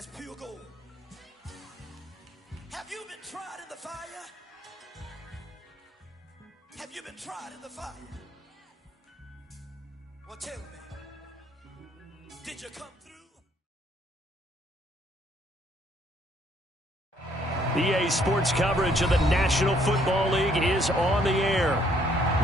as pure gold. Have you been tried in the fire? Have you been tried in the fire? Well, tell me, did you come through? EA Sports coverage of the National Football League is on the air.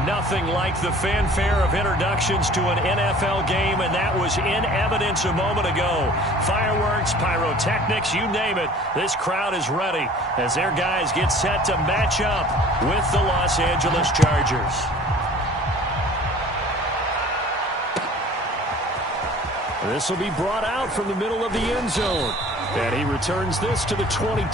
Nothing like the fanfare of introductions to an NFL game, and that was in evidence a moment ago. Fireworks, pyrotechnics, you name it. This crowd is ready as their guys get set to match up with the Los Angeles Chargers. This will be brought out from the middle of the end zone. And he returns this to the 22.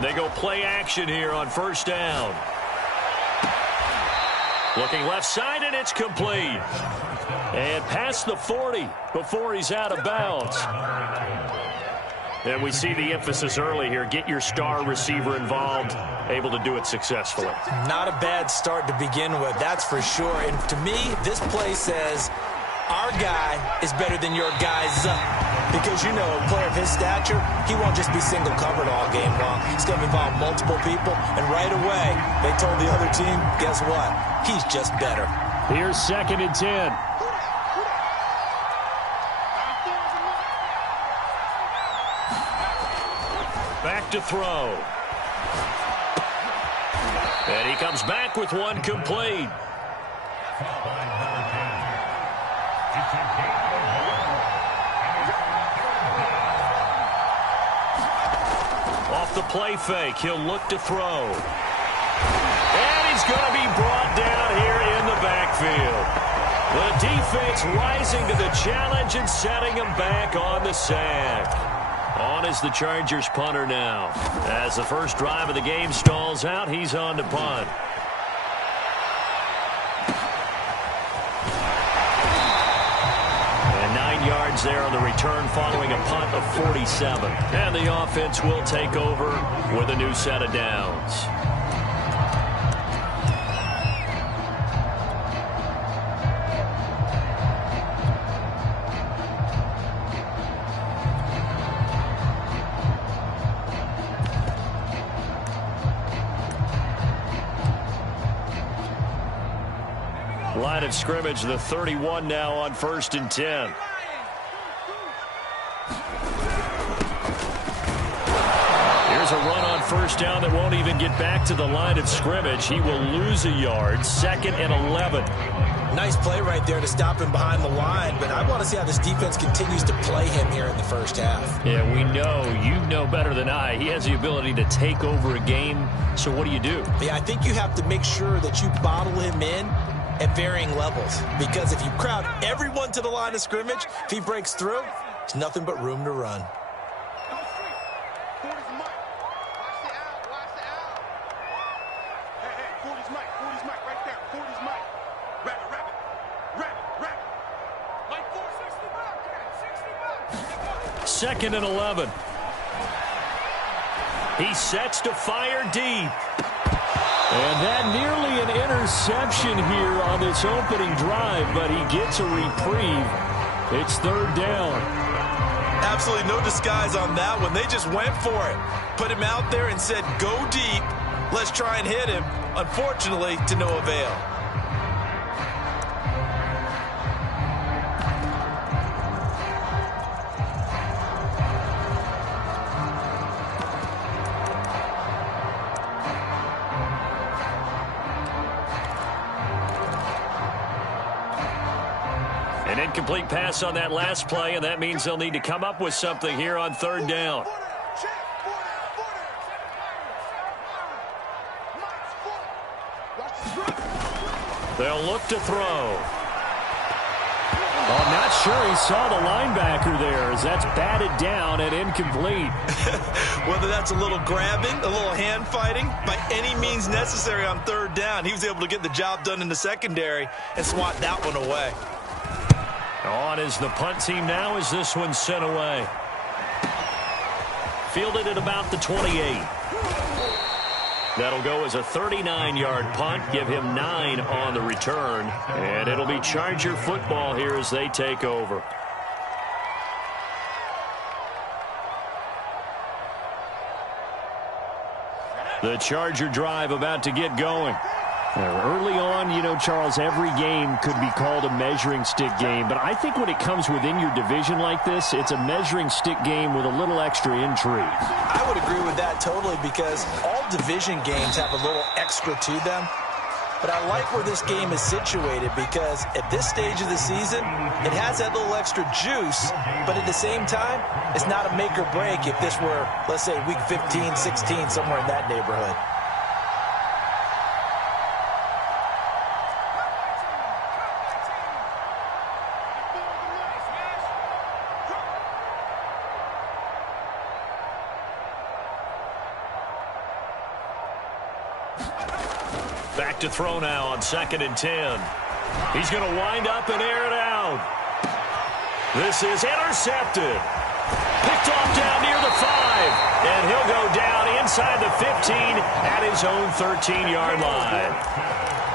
They go play action here on first down. Looking left side, and it's complete. And past the 40 before he's out of bounds. And we see the emphasis early here. Get your star receiver involved, able to do it successfully. Not a bad start to begin with, that's for sure. And to me, this play says our guy is better than your guy's because, you know, a player of his stature, he won't just be single covered all game long. He's going to involve multiple people, and right away, they told the other team, guess what? He's just better. Here's 2nd and 10. Back to throw. And he comes back with one complete. Off the play fake, he'll look to throw. And he's going to be brought down here in the backfield. The defense rising to the challenge and setting him back on the sack. On is the Chargers punter now. As the first drive of the game stalls out, he's on to punt. Yards there on the return following a punt of 47. And the offense will take over with a new set of downs. Line of scrimmage, the 31 now on 1st and 10. A run on first down that won't even get back to the line of scrimmage. He will lose a yard. 2nd and 11. Nice play right there to stop him behind the line, but I want to see how this defense continues to play him here in the first half. Yeah, we know. You know better than I. He has the ability to take over a game, so what do you do? Yeah, I think you have to make sure that you bottle him in at varying levels, because if you crowd everyone to the line of scrimmage, if he breaks through, there's nothing but room to run. Second and 11. He sets to fire deep. And that nearly an interception here on this opening drive, but he gets a reprieve. It's 3rd down. Absolutely no disguise on that one. They just went for it. Put him out there and said, go deep. Let's try and hit him. Unfortunately, to no avail. An incomplete pass on that last play, and that means they'll need to come up with something here on 3rd down. They'll look to throw. Well, I'm not sure he saw the linebacker there as that's batted down and incomplete. Whether that's a little grabbing, a little hand fighting, by any means necessary on third down, he was able to get the job done in the secondary and swat that one away. On is the punt team now as this one's sent away. Fielded at about the 28. That'll go as a 39-yard punt, give him 9 on the return, and it'll be Charger football here as they take over. The Charger drive about to get going. Early on, you know, Charles, every game could be called a measuring stick game, but I think when it comes within your division like this, it's a measuring stick game with a little extra intrigue. I would agree with that totally because all division games have a little extra to them. But I like where this game is situated because at this stage of the season, it has that little extra juice, but at the same time, it's not a make or break if this were, let's say, week 15, 16, somewhere in that neighborhood. Back to throw now on 2nd and 10. He's going to wind up and air it out. This is intercepted. Picked off down near the 5. And he'll go down inside the 15 at his own 13-yard line.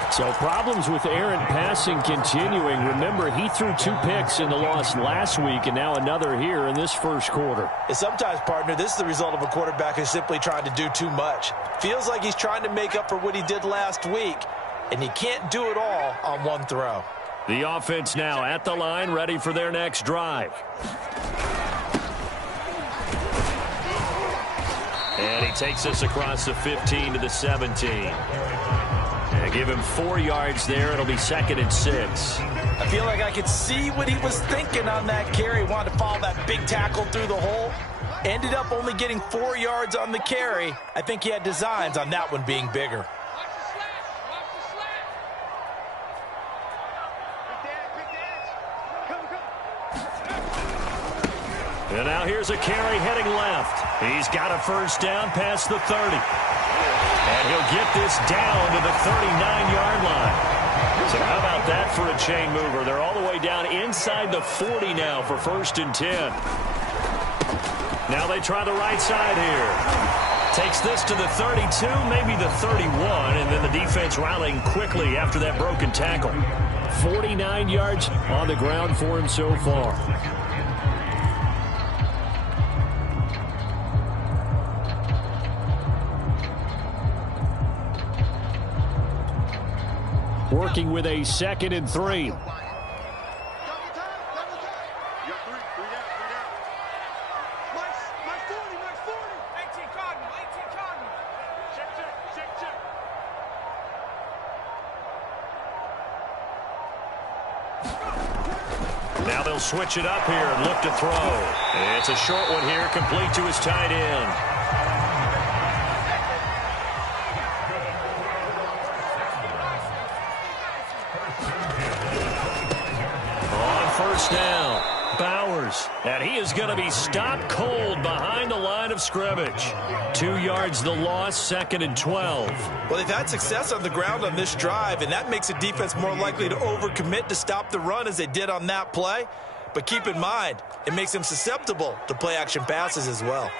So problems with errant passing continuing. Remember, he threw 2 picks in the loss last week and now another here in this first quarter. And sometimes, partner, this is the result of a quarterback who's simply trying to do too much. Feels like he's trying to make up for what he did last week, and he can't do it all on one throw. The offense now at the line, ready for their next drive. And he takes us across the 15 to the 17. And give him 4 yards there. It'll be 2nd and 6. I feel like I could see what he was thinking on that carry. Wanted to follow that big tackle through the hole. Ended up only getting 4 yards on the carry. I think he had designs on that one being bigger. And now here's a carry heading left. He's got a first down past the 30. And he'll get this down to the 39-yard line. So how about that for a chain mover? They're all the way down inside the 40 now for 1st and 10. Now they try the right side here. Takes this to the 32, maybe the 31, and then the defense rallying quickly after that broken tackle. 49 yards on the ground for him so far. Working with a 2nd and 3. Now they'll switch it up here and look to throw. It's a short one here, complete to his tight end. First down, Bowers, and he is going to be stopped cold behind the line of scrimmage. 2 yards the loss, 2nd and 12. Well, they've had success on the ground on this drive, and that makes a defense more likely to overcommit to stop the run as they did on that play. But keep in mind, it makes them susceptible to play-action passes as well.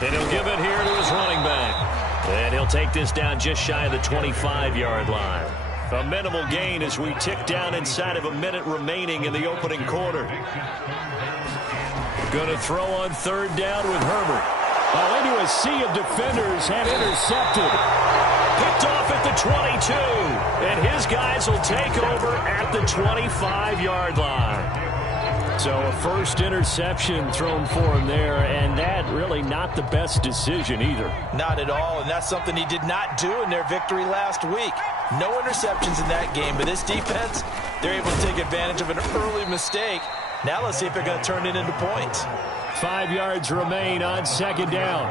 And he'll give it here to his running back. And he'll take this down just shy of the 25-yard line. A minimal gain as we tick down inside of a minute remaining in the opening quarter. Going to throw on 3rd down with Herbert. Oh, into a sea of defenders and intercepted. Picked off at the 22. And his guys will take over at the 25-yard line. So a first interception thrown for him there, and that really not the best decision either. Not at all, and that's something he did not do in their victory last week. No interceptions in that game, but this defense, they're able to take advantage of an early mistake. Now let's see if they're going to turn it into points. 5 yards remain on 2nd down.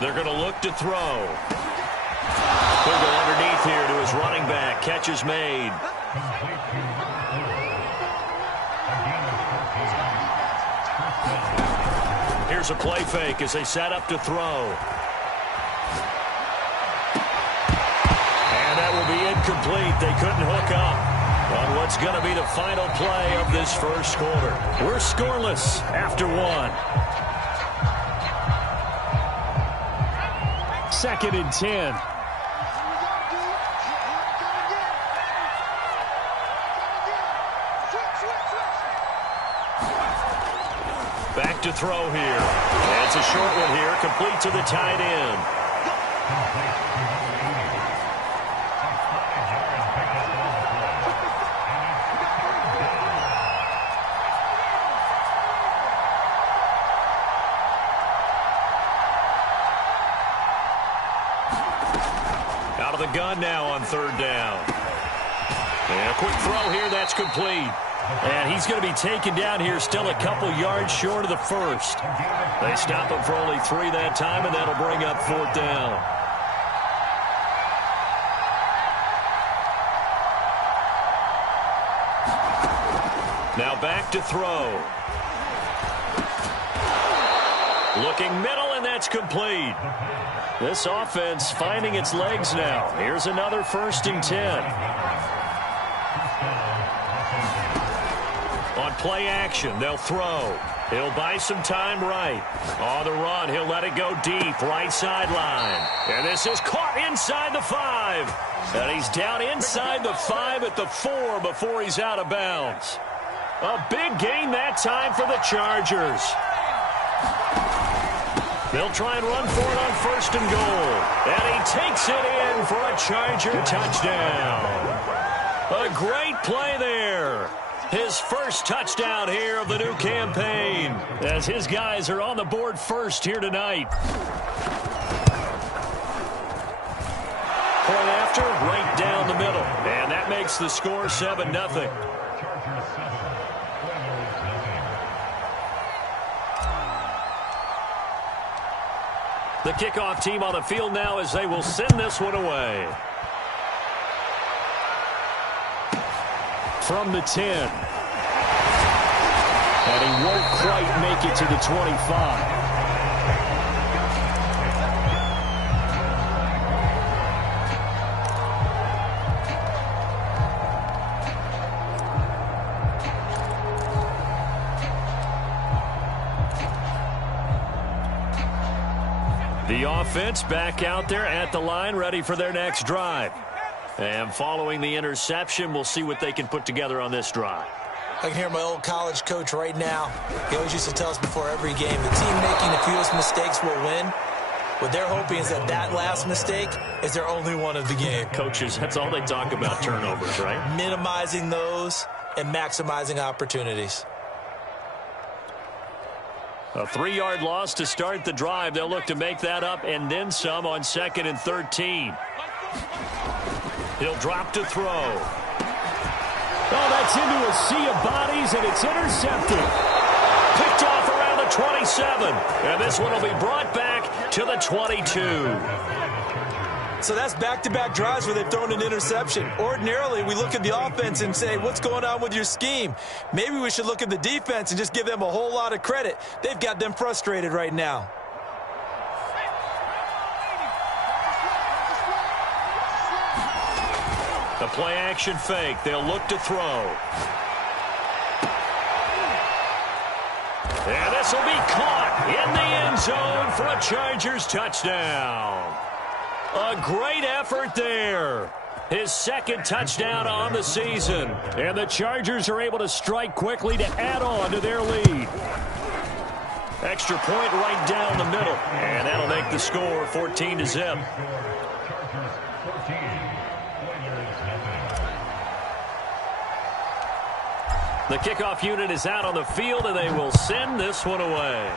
They're going to look to throw. He'll go underneath here to his running back. Catch is made. Here's a play fake as they set up to throw. And that will be incomplete. They couldn't hook up on what's going to be the final play of this first quarter. We're scoreless after one. 2nd and 10. Back to throw here. That's a short one here, complete to the tight end. Out of the gun now on 3rd down. And a quick throw here, that's complete. And he's going to be taken down here, still a couple yards short of the first. They stop him for only 3 that time, and that'll bring up 4th down. Now back to throw. Looking middle, and that's complete. This offense finding its legs now. Here's another 1st and 10. On play action, they'll throw. He'll buy some time right. On the run, he'll let it go deep, right sideline. And this is caught inside the 5. And he's down inside the 5 at the 4 before he's out of bounds. A big gain that time for the Chargers. They'll try and run for it on 1st and goal. And he takes it in for a Charger touchdown. A great play there. His first touchdown here of the new campaign, as his guys are on the board first here tonight. Point after, right down the middle. And that makes the score 7-0. The kickoff team on the field now as they will send this one away. From the 10. And he won't quite make it to the 25. The offense back out there at the line, ready for their next drive. And following the interception, we'll see what they can put together on this drive. I can hear my old college coach right now. He always used to tell us before every game, the team making the fewest mistakes will win. What they're hoping is that that last mistake is their only one of the game. Coaches, that's all they talk about, turnovers, right? Minimizing those and maximizing opportunities. A 3-yard loss to start the drive. They'll look to make that up and then some on 2nd and 13. He'll drop to throw. Oh, that's into a sea of bodies, and it's intercepted. Picked off around the 27. And this one will be brought back to the 22. So that's back-to-back drives where they've thrown an interception. Ordinarily, we look at the offense and say, what's going on with your scheme? Maybe we should look at the defense and just give them a whole lot of credit. They've got them frustrated right now. The play-action fake. They'll look to throw. And this will be caught in the end zone for a Chargers touchdown. A great effort there. His 2nd touchdown on the season. And the Chargers are able to strike quickly to add on to their lead. Extra point right down the middle. And that'll make the score 14-0. The kickoff unit is out on the field, and they will send this one away.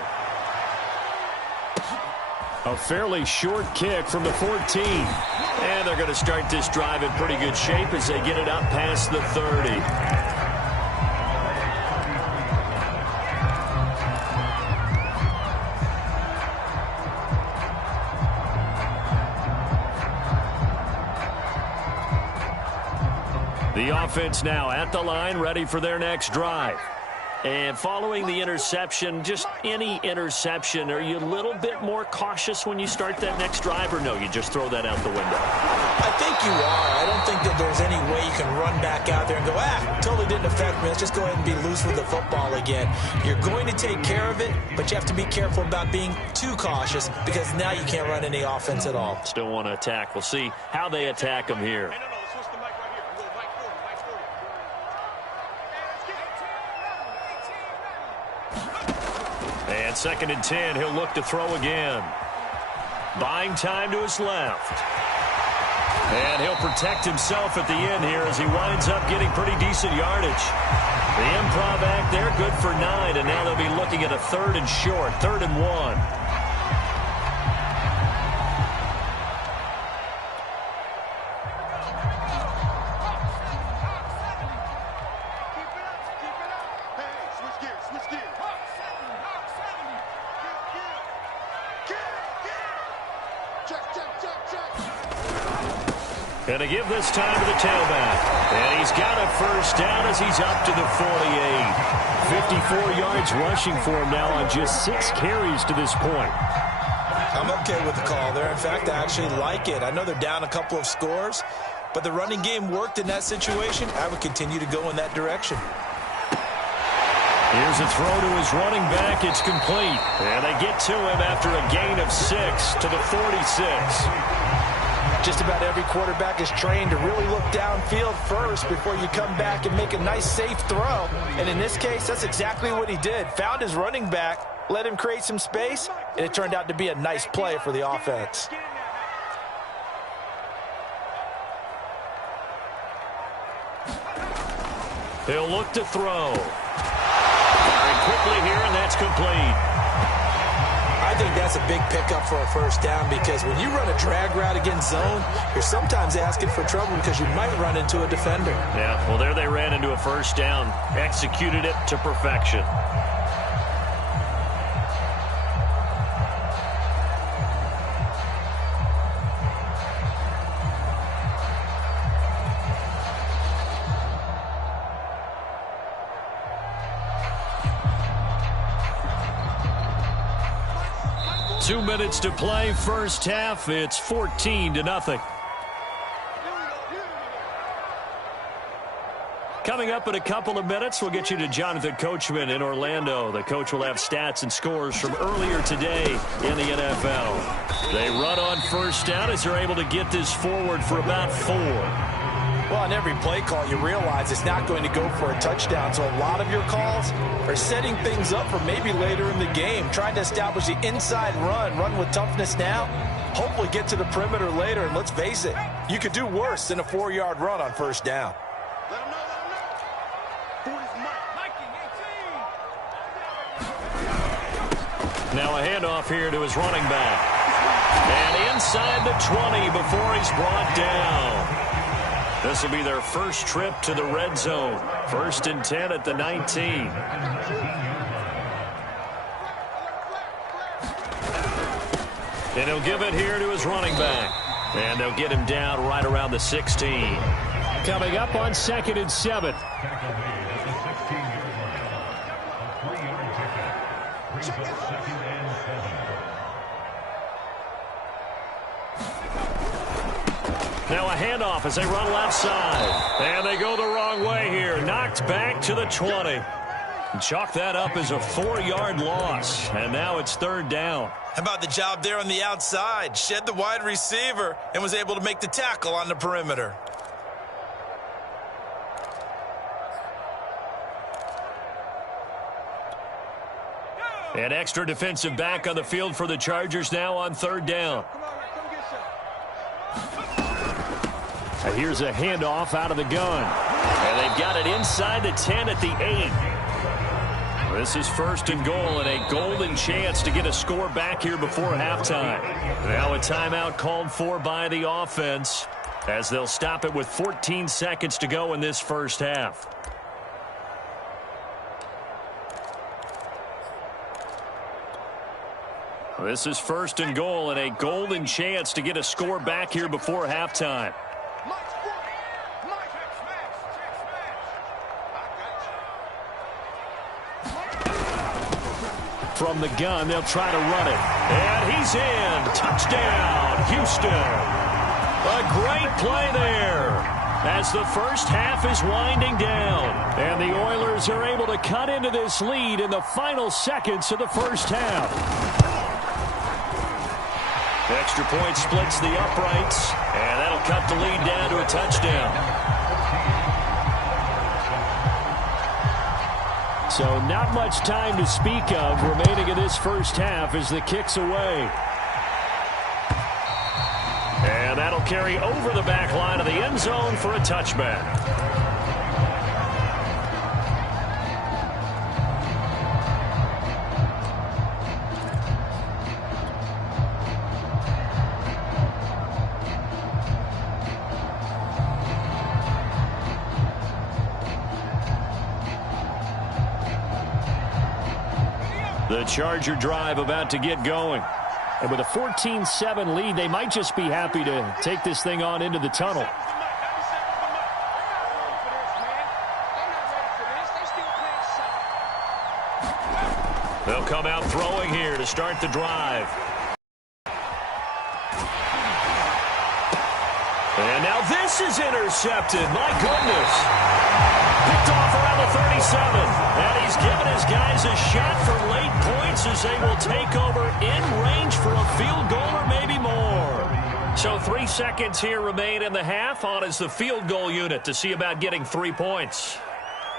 A fairly short kick from the 14. And they're going to start this drive in pretty good shape as they get it up past the 30. The offense now at the line, ready for their next drive. And following the interception, just any interception, are you a little bit more cautious when you start that next drive, or no, you just throw that out the window? I think you are. I don't think that there's any way you can run back out there and go, totally didn't affect me. Let's just go ahead and be loose with the football again. You're going to take care of it, but you have to be careful about being too cautious because now you can't run any offense at all. Still want to attack. We'll see how they attack them here. And 2nd and 10, he'll look to throw again. Buying time to his left. And he'll protect himself at the end here as he winds up getting pretty decent yardage. The improv act there, good for 9, and now they'll be looking at a 3rd and short, 3rd and 1. Going to give this time to the tailback. And he's got a first down as he's up to the 48. 54 yards rushing for him now on just 6 carries to this point. I'm okay with the call there. In fact, I actually like it. I know they're down a couple of scores, but the running game worked in that situation. I would continue to go in that direction. Here's a throw to his running back. It's complete. And they get to him after a gain of 6 to the 46. Just about every quarterback is trained to really look downfield first before you come back and make a nice, safe throw. And in this case, that's exactly what he did. Found his running back, let him create some space, and it turned out to be a nice play for the offense. He'll look to throw. Very quickly here, and that's complete. I think that's a big pickup for a first down because when you run a drag route against zone, you're sometimes asking for trouble because you might run into a defender. Yeah, well, there they ran into a first down. Executed it to perfection. Two minutes to play, first half. It's 14-0. Coming up in a couple of minutes, we'll get you to Jonathan Coachman in Orlando. The coach will have stats and scores from earlier today in the NFL. They run on first down as they're able to get this forward for about 4. Well, on every play call, you realize it's not going to go for a touchdown. So a lot of your calls are setting things up for maybe later in the game, trying to establish the inside run with toughness now, hopefully get to the perimeter later. And let's face it, you could do worse than a 4-yard run on first down. Now a handoff here to his running back. And inside the 20 before he's brought down. This will be their first trip to the red zone. 1st and 10 at the 19. And he'll give it here to his running back. And they'll get him down right around the 16. Coming up on 2nd and 7. Now a handoff as they run left side. And they go the wrong way here. Knocked back to the 20. Chalk that up as a 4-yard loss. And now it's 3rd down. How about the job there on the outside? Shed the wide receiver and was able to make the tackle on the perimeter. An extra defensive back on the field for the Chargers now on 3rd down. Here's a handoff out of the gun. And they've got it inside the 10 at the 8. This is first and goal and a golden chance to get a score back here before halftime. Now a timeout called for by the offense as they'll stop it with 14 seconds to go in this first half. This is first and goal and a golden chance to get a score back here before halftime. From the gun, they'll try to run it. And he's in. Touchdown, Houston. A great play there as the first half is winding down. And the Oilers are able to cut into this lead in the final seconds of the first half. Extra point splits the uprights, and that'll cut the lead down to a touchdown. So not much time to speak of remaining in this first half as the kick's away. And that'll carry over the back line of the end zone for a touchback. The Charger drive about to get going. And with a 14-7 lead, they might just be happy to take this thing on into the tunnel. They'll come out throwing here to start the drive. And now this is intercepted. My goodness. Picked off around the 37. And he's given his guys a shot for late points as they will take over in range for a field goal or maybe more. So 3 seconds here remain in the half. On is the field goal unit to see about getting 3 points.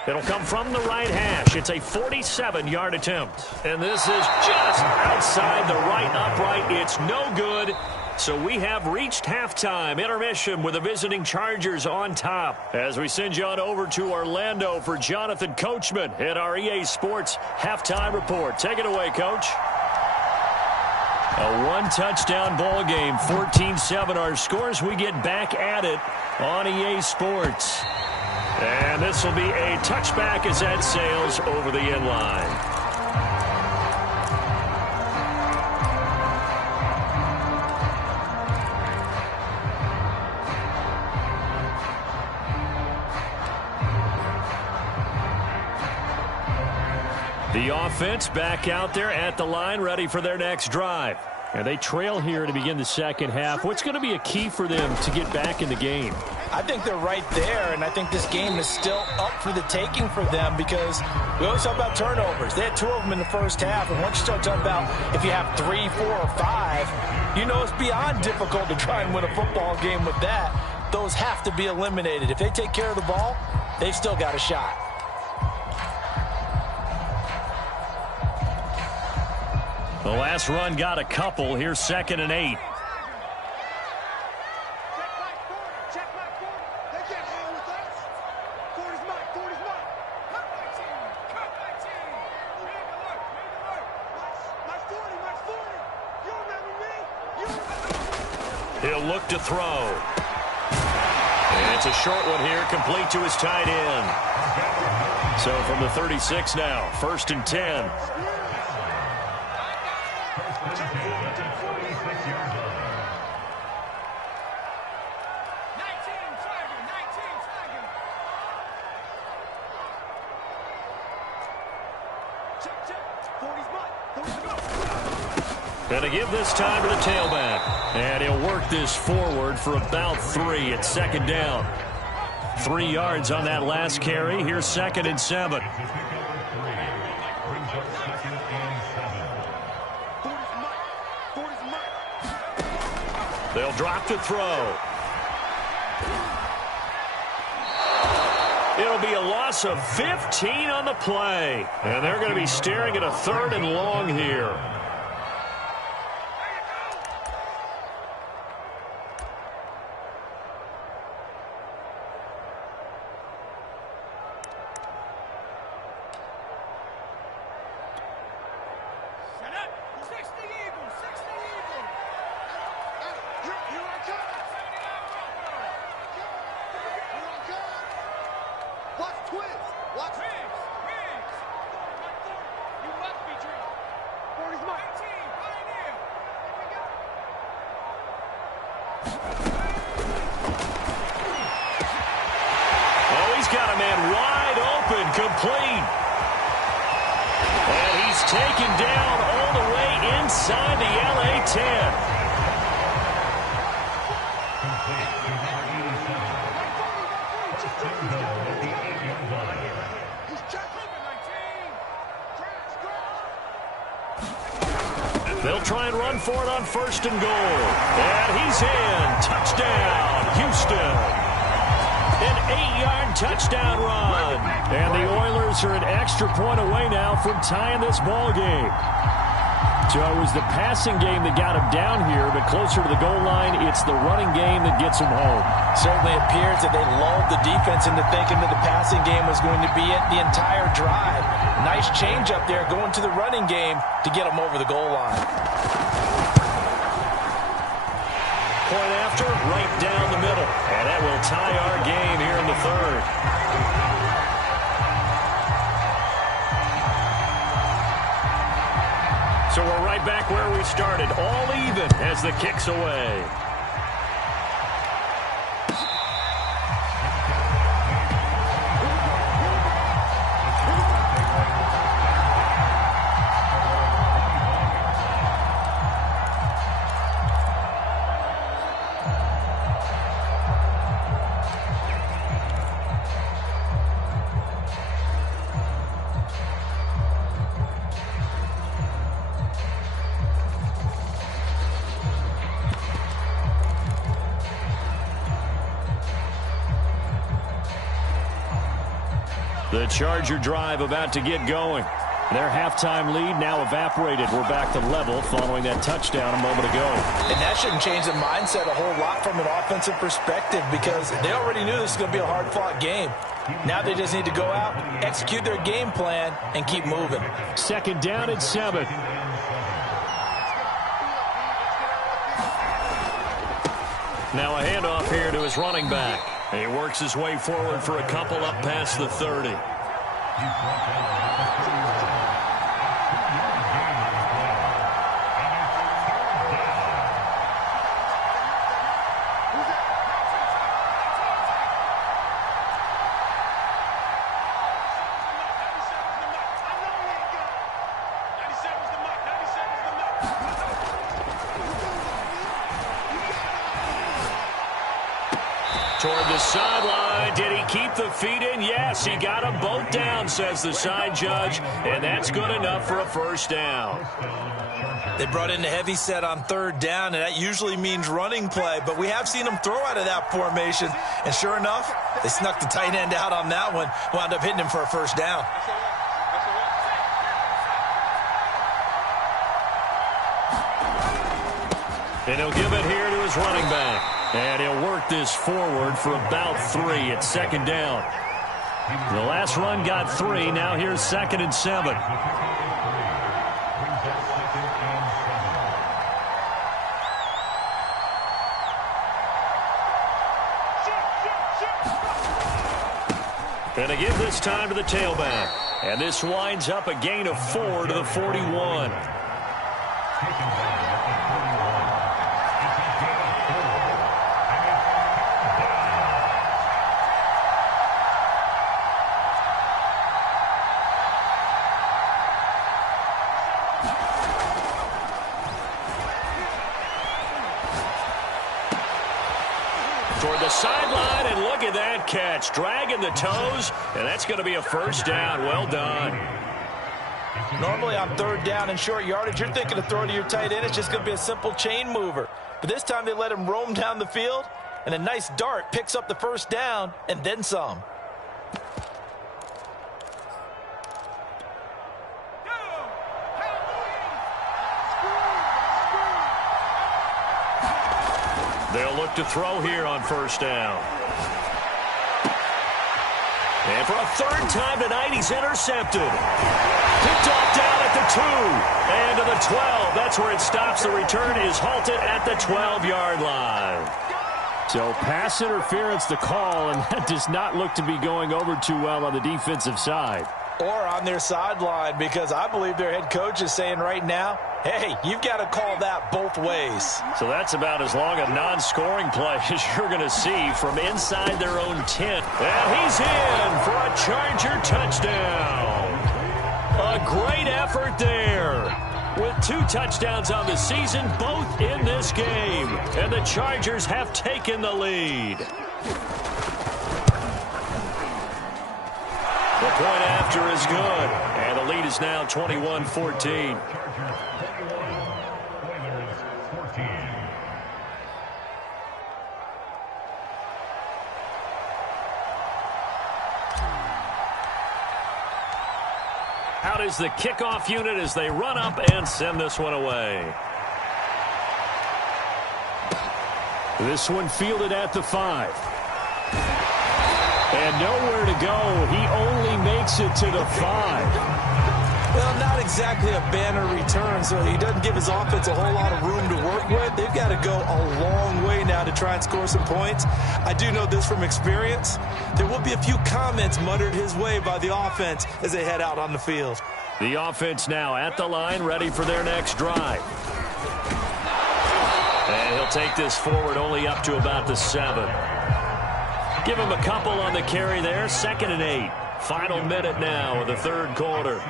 It'll come from the right hash. It's a 47-yard attempt. And this is just outside the right upright. It's no good. So we have reached halftime. Intermission with the visiting Chargers on top. As we send you on over to Orlando for Jonathan Coachman at our EA Sports Halftime Report. Take it away, Coach. A one-touchdown ball game, 14-7 our scores. We get back at it on EA Sports. And this will be a touchback as that sails over the end line. The offense back out there at the line, ready for their next drive. And they trail here to begin the second half. What's going to be a key for them to get back in the game? I think they're right there, and I think this game is still up for the taking for them because we always talk about turnovers. They had 2 of them in the first half, and once you start talking about if you have 3, 4, or 5, you know it's beyond difficult to try and win a football game with that. Those have to be eliminated. If they take care of the ball, they've still got a shot. The last run got a couple. Here's 2nd and 8. He'll look to throw. And it's a short one here, complete to his tight end. So from the 36 now, 1st and 10. Going to give this time to the tailback. And he'll work this forward for about 3 at 2nd down. 3 yards on that last carry. Here's 2nd and 7. They'll drop to throw. It'll be a loss of 15 on the play. And they're going to be staring at a 3rd and long here. complete. And he's taken down all the way inside the LA 10. They'll try and run for it on 1st and goal. And he's in. Touchdown, Houston. An 8-yard touchdown run. And the Oilers are an extra point away now from tying this ball game. So it was the passing game that got him down here, but closer to the goal line, it's the running game that gets him home. Certainly appears that they lulled the defense into thinking that the passing game was going to be it the entire drive. Nice change up there going to the running game to get him over the goal line. Point after, right down the middle. And that will tie our game here in the 3rd. So we're right back where we started, all even as the kick's away. The Charger drive about to get going. Their halftime lead now evaporated. We're back to level following that touchdown a moment ago. And that shouldn't change the mindset a whole lot from an offensive perspective because they already knew this was going to be a hard-fought game. Now they just need to go out, execute their game plan, and keep moving. 2nd down and 7. Now a handoff here to his running back. He works his way forward for a couple up past the 30. Toward the sideline. Did he keep the feet in? Yes, he got them both down, says the side judge, and that's good enough for a 1st down. They brought in a heavy set on 3rd down, and that usually means running play, but we have seen them throw out of that formation, and sure enough, they snuck the tight end out on that one, wound up hitting him for a 1st down. And he'll give it here to his running back. And he'll work this forward for about 3 at 2nd down. The last run got 3. Now here's 2nd and 7. And again this time to the tailback. And this winds up a gain of 4 to the 41. Toward the sideline, and look at that catch. Dragging the toes, and that's going to be a 1st down. Well done. Normally on 3rd down and short yardage, you're thinking of throwing to your tight end. It's just going to be a simple chain mover. But this time they let him roam down the field, and a nice dart picks up the 1st down and then some. They'll look to throw here on 1st down. And for a 3rd time tonight, he's intercepted. Picked off down at the 2. And to the 12. That's where it stops. The return is halted at the 12-yard line. So pass interference the call, and that does not look to be going over too well on the defensive side. or on their sideline, because I believe their head coach is saying right now, hey, you've got to call that both ways. So that's about as long a non-scoring play as you're going to see from inside their own tent. And he's in for a Charger touchdown. A great effort there. With 2 touchdowns on the season, both in this game. And the Chargers have taken the lead. The point after is good. And the lead is now 21-14. Out is the kickoff unit as they run up and send this one away. This one fielded at the 5. And nowhere to go. He only makes it to the 5. Well, not exactly a banner return, so he doesn't give his offense a whole lot of room to work with. They've got to go a long way now to try and score some points. I do know this from experience. There will be a few comments muttered his way by the offense as they head out on the field. The offense now at the line, ready for their next drive. And he'll take this forward only up to about the 7. Give him a couple on the carry there. 2nd and 8. Final minute now of the 3rd quarter.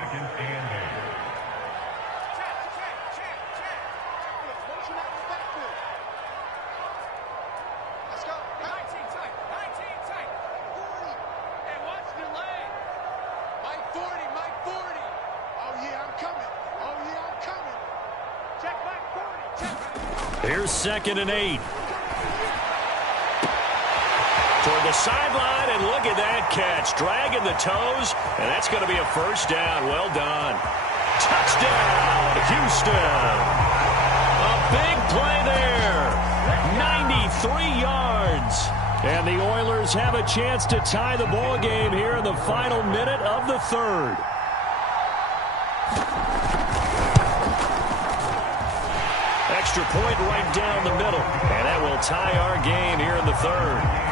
Here's 2nd and 8. Toward the sideline, and look at that catch. Dragging the toes, and that's going to be a first down. Well done. Touchdown, Houston. A big play there. 93 yards. And the Oilers have a chance to tie the ball game here in the final minute of the 3rd. Extra point right down the middle. And that will tie our game here in the 3rd.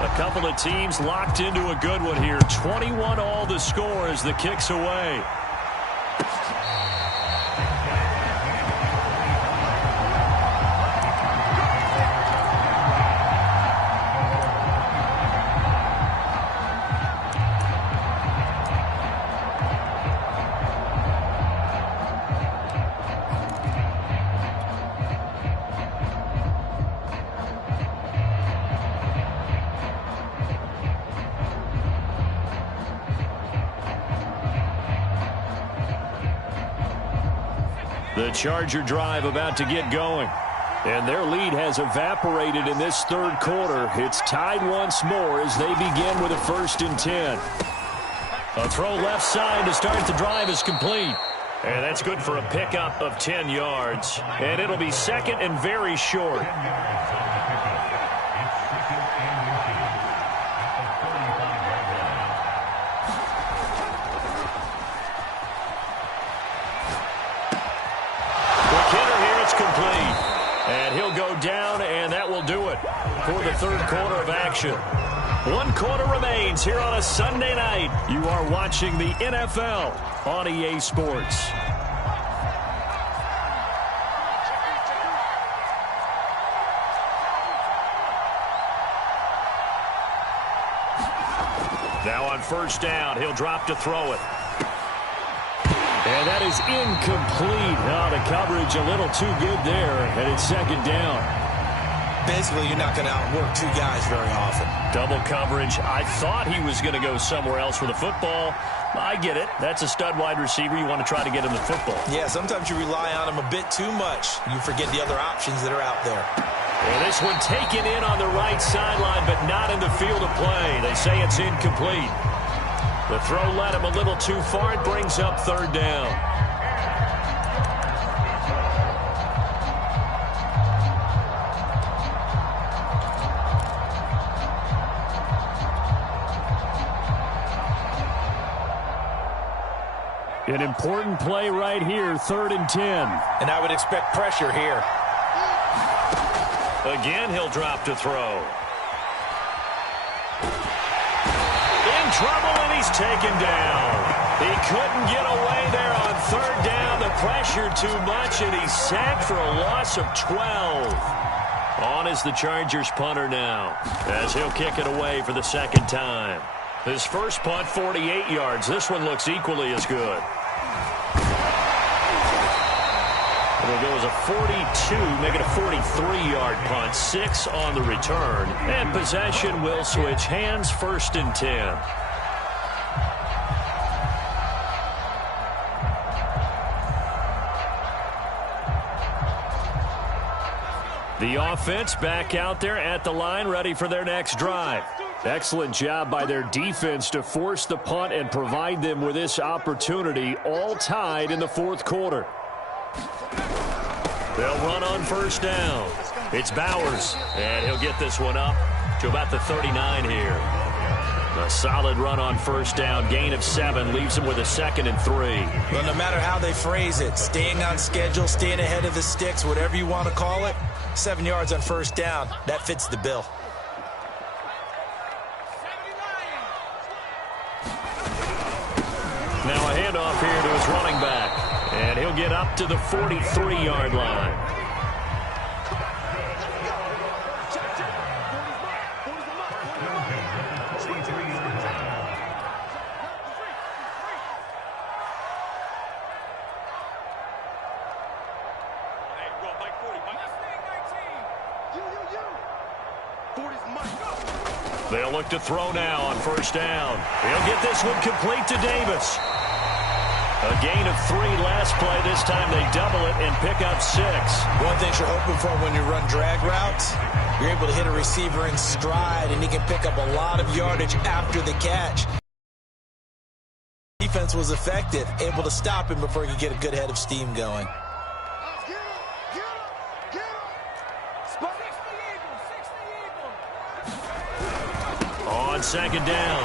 A couple of teams locked into a good one here. 21 all the score as the kick's away. The Charger drive about to get going. And their lead has evaporated in this 3rd quarter. It's tied once more as they begin with a 1st and 10. A throw left side to start the drive is complete. And that's good for a pickup of 10 yards. And it'll be 2nd and very short. And he'll go down, and that will do it for the 3rd quarter of action. 1 quarter remains here on a Sunday night. You are watching the NFL on EA Sports. Now on 1st down, he'll drop to throw it. And that is incomplete. Oh, the coverage a little too good there, and it's 2nd down. Basically, you're not going to outwork 2 guys very often. Double coverage. I thought he was going to go somewhere else with the football. I get it. That's a stud wide receiver. You want to try to get him the football. Yeah, sometimes you rely on him a bit too much. You forget the other options that are out there. And this one taken in on the right sideline, but not in the field of play. They say it's incomplete. The throw led him a little too far. It brings up 3rd down. An important play right here, 3rd and 10. And I would expect pressure here. Again, he'll drop to throw. trouble, and he's taken down. He couldn't get away there on third down. The pressure too much, and he's sacked for a loss of 12. On is the Chargers punter now, as he'll kick it away for the second time. His first punt, 48 yards. This one looks equally as good. It'll go as a 42, make it a 43-yard punt, 6 on the return. And possession will switch hands, 1st and 10. The offense back out there at the line, ready for their next drive. Excellent job by their defense to force the punt and provide them with this opportunity, all tied in the 4th quarter. They'll run on 1st down. It's Bowers, and he'll get this one up to about the 39 here. A solid run on 1st down, gain of 7, leaves him with a 2nd and 3. Well, no matter how they phrase it, staying on schedule, staying ahead of the sticks, whatever you want to call it, 7 yards on 1st down, that fits the bill. Now a handoff here to his running back, and he'll get up to the 43-yard line. They'll look to throw now on 1st down. He'll get this one complete to Davis. A gain of 3 last play. This time they double it and pick up 6. One thing you're hoping for when you run drag routes, you're able to hit a receiver in stride, and he can pick up a lot of yardage after the catch. Defense was effective, able to stop him before he could get a good head of steam going. On 2nd down,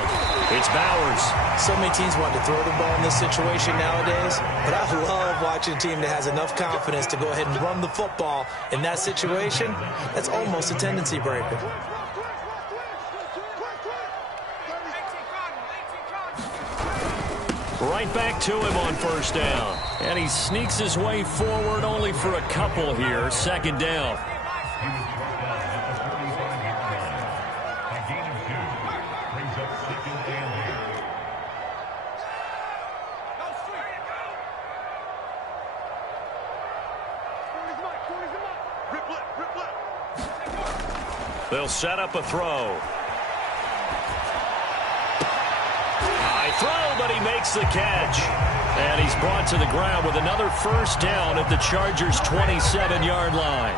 it's Bowers. So many teams want to throw the ball in this situation nowadays, but I love watching a team that has enough confidence to go ahead and run the football in that situation. That's almost a tendency breaker. Right back to him on 1st down. And he sneaks his way forward only for a couple here. 2nd down. They'll set up a throw. High throw, but he makes the catch. And he's brought to the ground with another 1st down at the Chargers' 27-yard line.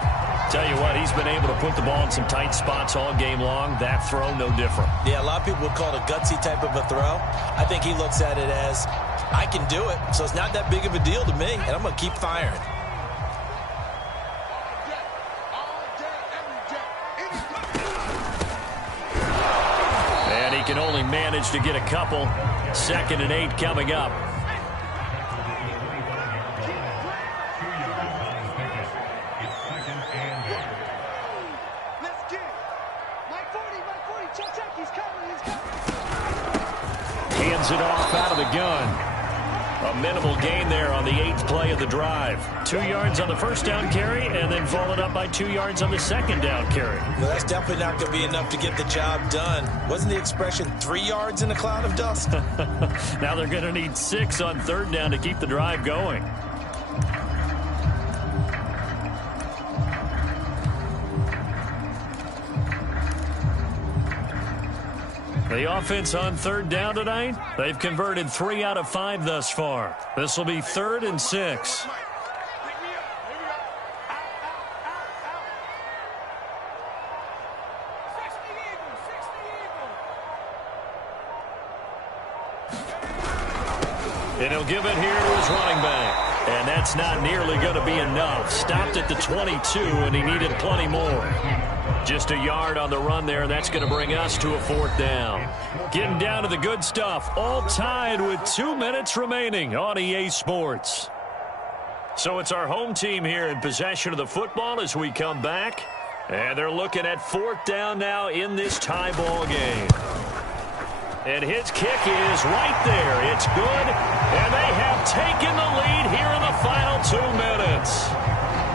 Tell you what, he's been able to put the ball in some tight spots all game long. That throw, no different. Yeah, a lot of people would call it a gutsy type of a throw. I think he looks at it as, I can do it, so it's not that big of a deal to me, and I'm going to keep firing. Can only manage to get a couple. 2nd and 8 coming up. Hands it off out of the gun. A minimal gain there on the 8th play of the drive. 2 yards on the 1st down carry, and then followed up by 2 yards on the 2nd down carry. Well, that's definitely not going to be enough to get the job done. Wasn't the expression 3 yards in a cloud of dust? Now they're going to need 6 on 3rd down to keep the drive going. The offense on 3rd down tonight, they've converted 3 out of 5 thus far. This will be 3rd and 6. And he'll give it here to his running back. And that's not nearly going to be enough. Stopped at the 22, and he needed plenty more. Just a yard on the run there, and that's going to bring us to a 4th down. Getting down to the good stuff, all tied with 2 minutes remaining on EA Sports. So it's our home team here in possession of the football as we come back. And they're looking at 4th down now in this tie ball game. And his kick is right there. It's good, and they have taken the lead here in the final 2 minutes.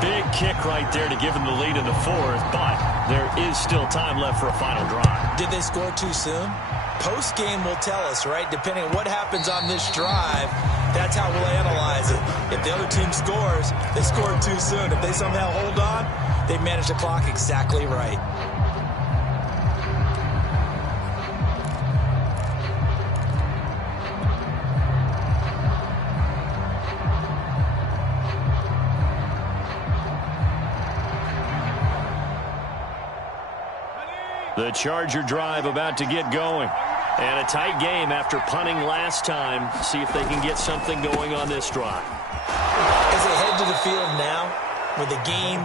Big kick right there to give them the lead in the fourth, but there is still time left for a final drive. Did they score too soon? Post-game will tell us, right? Depending on what happens on this drive, that's how we'll analyze it. If the other team scores, they scored too soon. If they somehow hold on, they manage the clock exactly right. The Charger drive about to get going. And a tight game after punting last time. See if they can get something going on this drive. As they head to the field now, with the game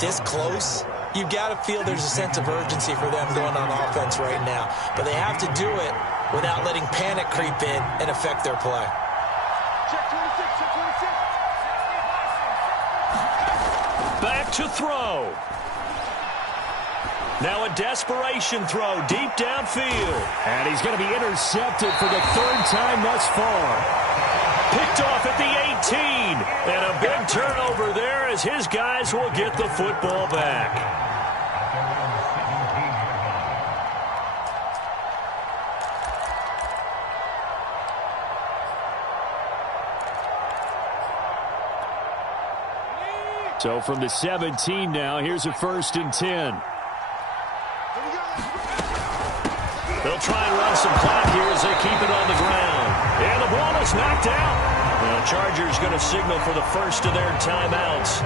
this close, you've got to feel there's a sense of urgency for them going on offense right now. But they have to do it without letting panic creep in and affect their play. Back to throw. Now a desperation throw deep downfield. And he's going to be intercepted for the third time thus far. Picked off at the 18. And a big turnover there as his guys will get the football back. So from the 17 now, here's a 1st and 10. They'll try and run some clock here as they keep it on the ground. And the ball is knocked out. The Chargers going to signal for the first of their timeouts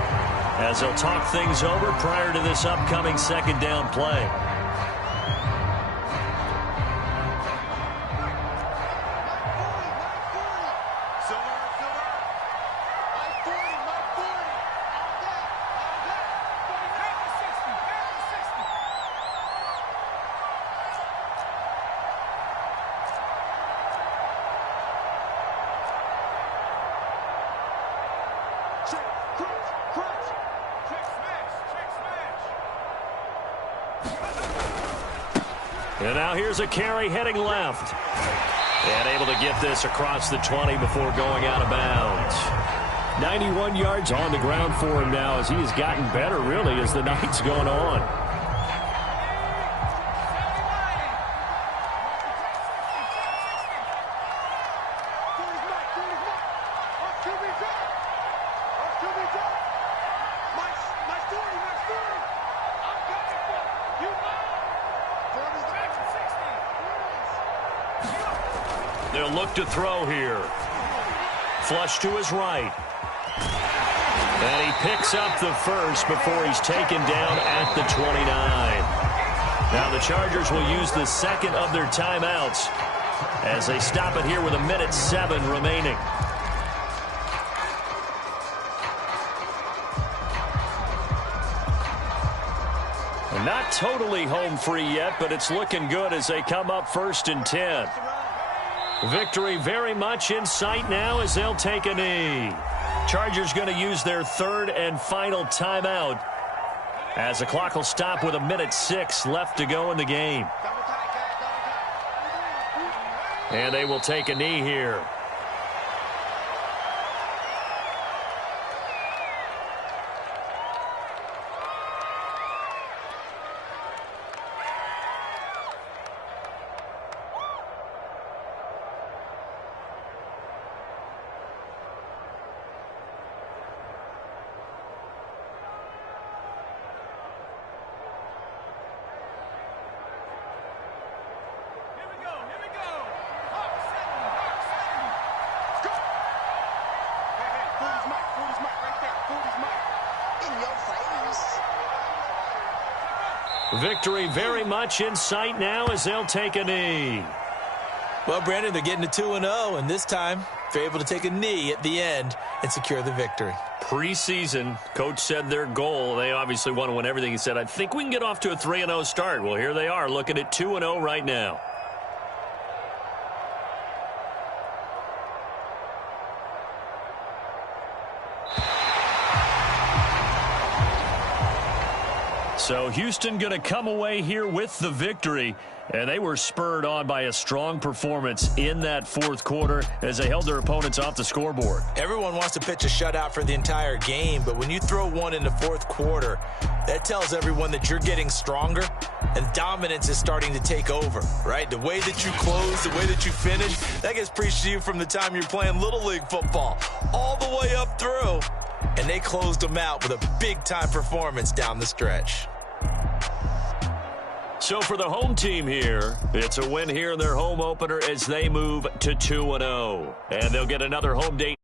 as they'll talk things over prior to this upcoming second down play. And now here's a carry heading left. And able to get this across the 20 before going out of bounds. 91 yards on the ground for him now as he has gotten better, really, as the night's gone on. They'll look to throw here. Flush to his right. And he picks up the first before he's taken down at the 29. Now the Chargers will use the second of their timeouts as they stop it here with 1:07 remaining. Not totally home free yet, but it's looking good as they come up 1st and 10. Victory very much in sight now as they'll take a knee. Chargers going to use their third and final timeout as the clock will stop with 1:06 left to go in the game. And they will take a knee here. Victory very much in sight now as they'll take a knee. Well, Brandon, they're getting to 2-0, and this time they're able to take a knee at the end and secure the victory. Preseason, coach said their goal, they obviously want to win everything. He said, I think we can get off to a 3-0 start. Well, here they are looking at 2-0 right now. So Houston going to come away here with the victory, and they were spurred on by a strong performance in that fourth quarter as they held their opponents off the scoreboard. Everyone wants to pitch a shutout for the entire game, but when you throw one in the fourth quarter, that tells everyone that you're getting stronger and dominance is starting to take over, right? The way that you close, the way that you finish, that gets preached to you from the time you're playing Little League football all the way up through. And they closed them out with a big-time performance down the stretch. So for the home team here, it's a win here in their home opener as they move to 2-0. And they'll get another home date